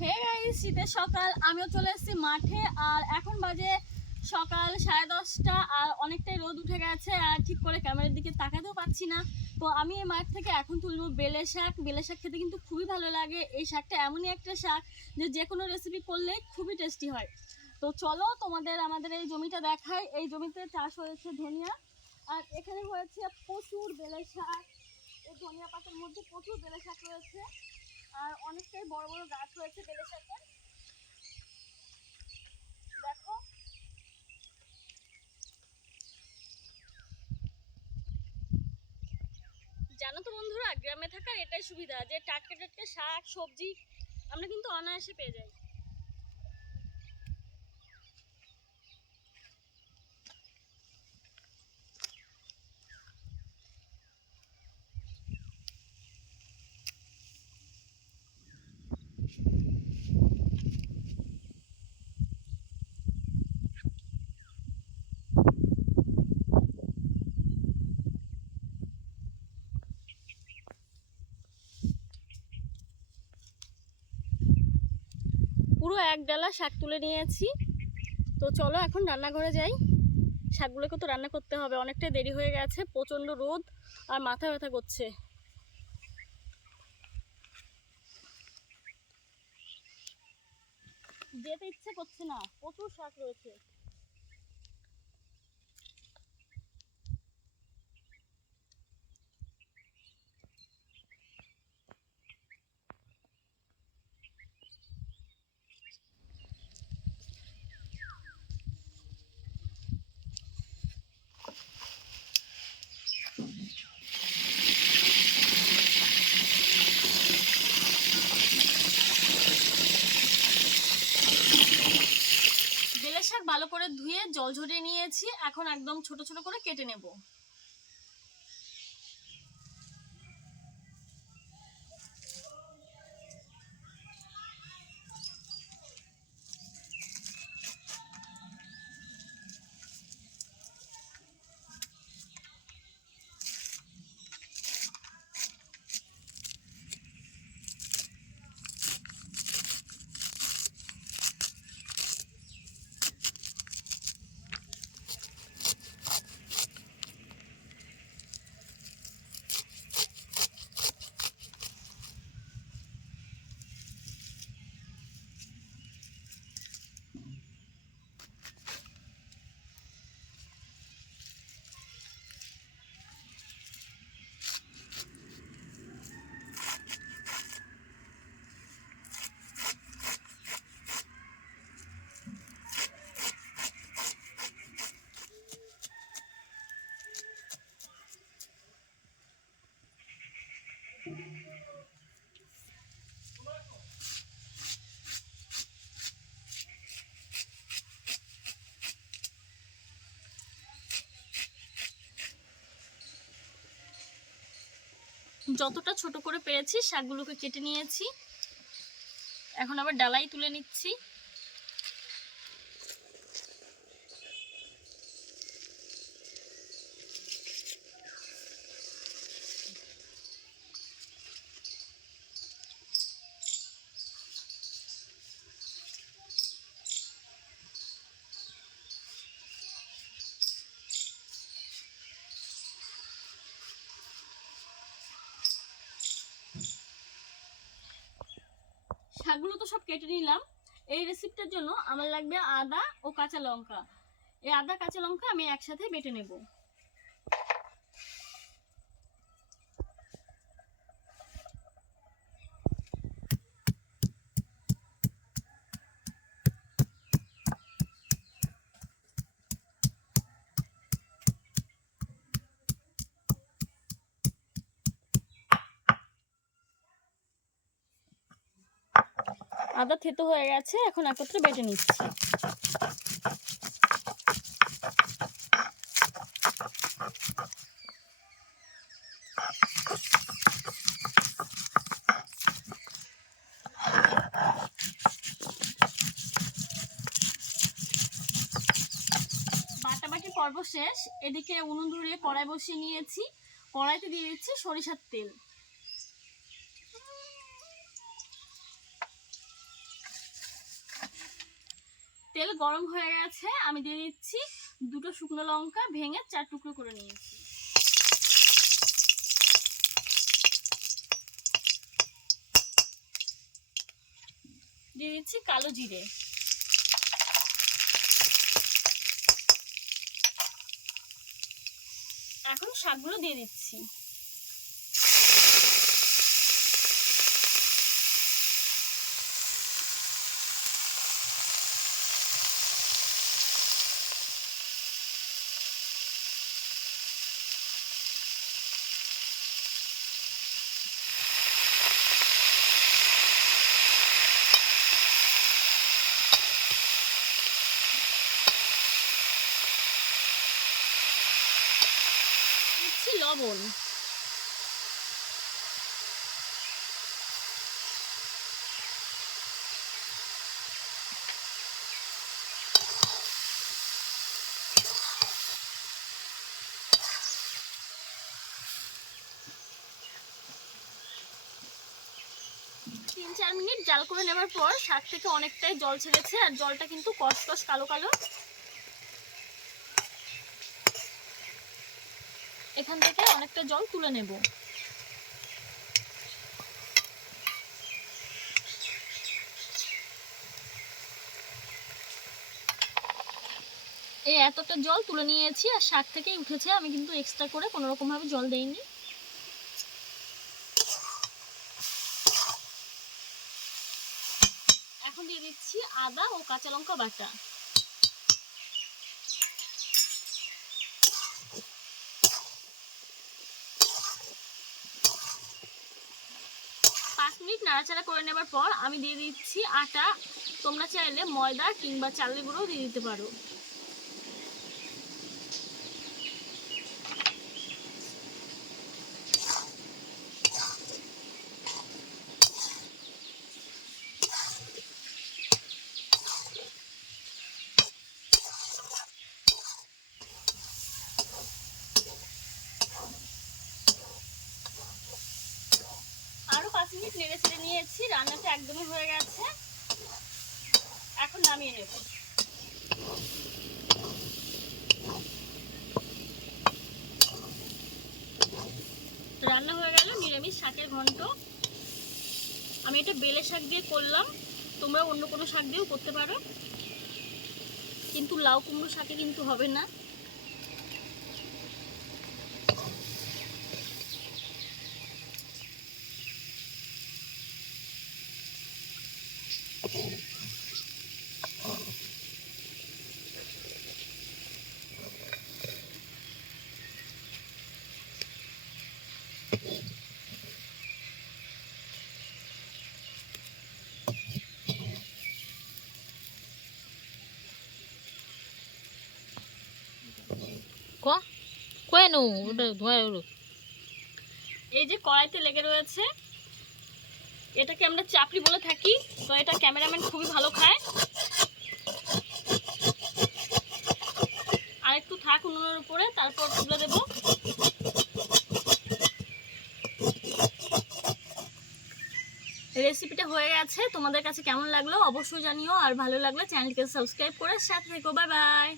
শীতের সকাল। আমিও চলে এসেছি মাঠে, আর এখন বাজে সকাল সাড়ে দশটা, আর অনেকটাই রোদ উঠে গেছে, আর ঠিক করে ক্যামেরার দিকে তাকাতেও পাচ্ছি না। তো আমি এই মাঠ থেকে এখন তুলবো বেলে শাক। বেলে শাক খেতে কিন্তু খুবই ভালো লাগে। এই শাকটা এমনই একটা শাক যে যে কোনো রেসিপি করলে খুবই টেস্টি হয়। তো চলো তোমাদের আমাদের এই জমিটা দেখাই। এই জমিতে চাষ হয়েছে ধনিয়া, আর এখানে হয়েছে প্রচুর বেলে শাক। এই ধনিয়া পাতার মধ্যে প্রচুর বেলে শাক রয়েছে। আর অনেকটাই বড় বড় গাছ হয়েছে বেড়ে সাথে। দেখো। জানো তো বন্ধুরা, গ্রামে থাকার এটাই সুবিধা যে টাটকা টাটকা শাক, সবজি আমরা কিন্তু অনায়াসে পেয়ে যাই। পুরো এক ডালা শাক তুলে নিয়েছি তো চলো এখন রান্নাঘরে যাই। শাকগুলোকে তো রান্না করতে হবে, অনেকটা দেরি হয়ে গেছে, প্রচণ্ড রোদ আর মাথা ব্যথা করছে। যেতে ইচ্ছে করছে না, প্রচুর শাক রয়েছে বেলে শাক ভালো করে ধুয়ে জল ঝরিয়ে নিয়েছি এখন একদম ছোট ছোট করে কেটে নেব। যতটা ছোট করে পেরেছি শাকগুলোকে কেটে নিয়েছি। এখন আবার ডালাই তুলে নিচ্ছি। শাকগুলো তো সব কেটে নিলাম। এই রেসিপিটার জন্য আমার লাগবে আদা ও কাঁচা লঙ্কা। এই আদা, কাঁচা লঙ্কা আমি একসাথে বেটে নেব। আদা থেতো হয়ে গেছে, এখন একত্রে বেটে নিচ্ছি। শেষ। এদিকে উনুন ধরিয়ে কড়াই বসিয়ে নিয়েছি। কড়াইতে দিয়ে দিচ্ছি সরিষার তেল। তেল গরম হয়ে গেছে, আমি দিয়ে দিচ্ছি দুটো শুকনো লঙ্কা ভেঙে চার টুকরো করে নিয়েছি। দিয়ে দিচ্ছি কালো জিরে। এখন শাকগুলো দিয়ে দিচ্ছি। দিচ্ছি লবণ। তিন, চার মিনিট জাল করে নেবার পর শাক থেকে অনেকটাই জল ছেড়েছে, আর জলটা কিন্তু কসকস কালো কালো এখান থেকে অনেকটা জল তুলে নেব। এই এতটা জল তুলে নিয়েছি আর শাক থেকেই উঠেছে। আমি কিন্তু এক্সট্রা করে কোনো রকম ভাবে জল দেইনি। এখন দিয়ে দিচ্ছি আদা ও কাঁচা লঙ্কা বাটা। পাঁচ মিনিট নাড়াচাড়া করে নেবার পর আমি দিয়ে দিচ্ছি আটা। তোমরা চাইলে ময়দা কিংবা চালের গুঁড়ো দিয়ে দিতে পারো আরও পাঁচ মিনিট নেড়ে নিয়েছি, রান্নাটা একদমই হয়ে গেছে। এখন নামিয়ে নেব। রান্না হয়ে গেল, নিরামিষ শাকের ঘন্ট। আমি এটা বেলে শাক দিয়ে করলাম। তোমরা অন্য কোনো শাক দিয়েও করতে পারো। কিন্তু লাউ কুমড়ো শাকে কিন্তু হবে না। কেন ওটা ধোয়া এই যে কড়াইতে লেগে রয়েছে এটাকে আমরা চাপড়ি বলে থাকি, তো এটা ক্যামেরাম্যান খুবই ভালো খায়। আর একটু থাক উনুনের উপরে, তারপর তুলে দেব। রেসিপিটা হয়ে গেছে। তোমাদের কাছে কেমন লাগল অবশ্যই জানিও, আর ভালো লাগলে চ্যানেলকে সাবস্ক্রাইব করে সাথে থেকো। Bye bye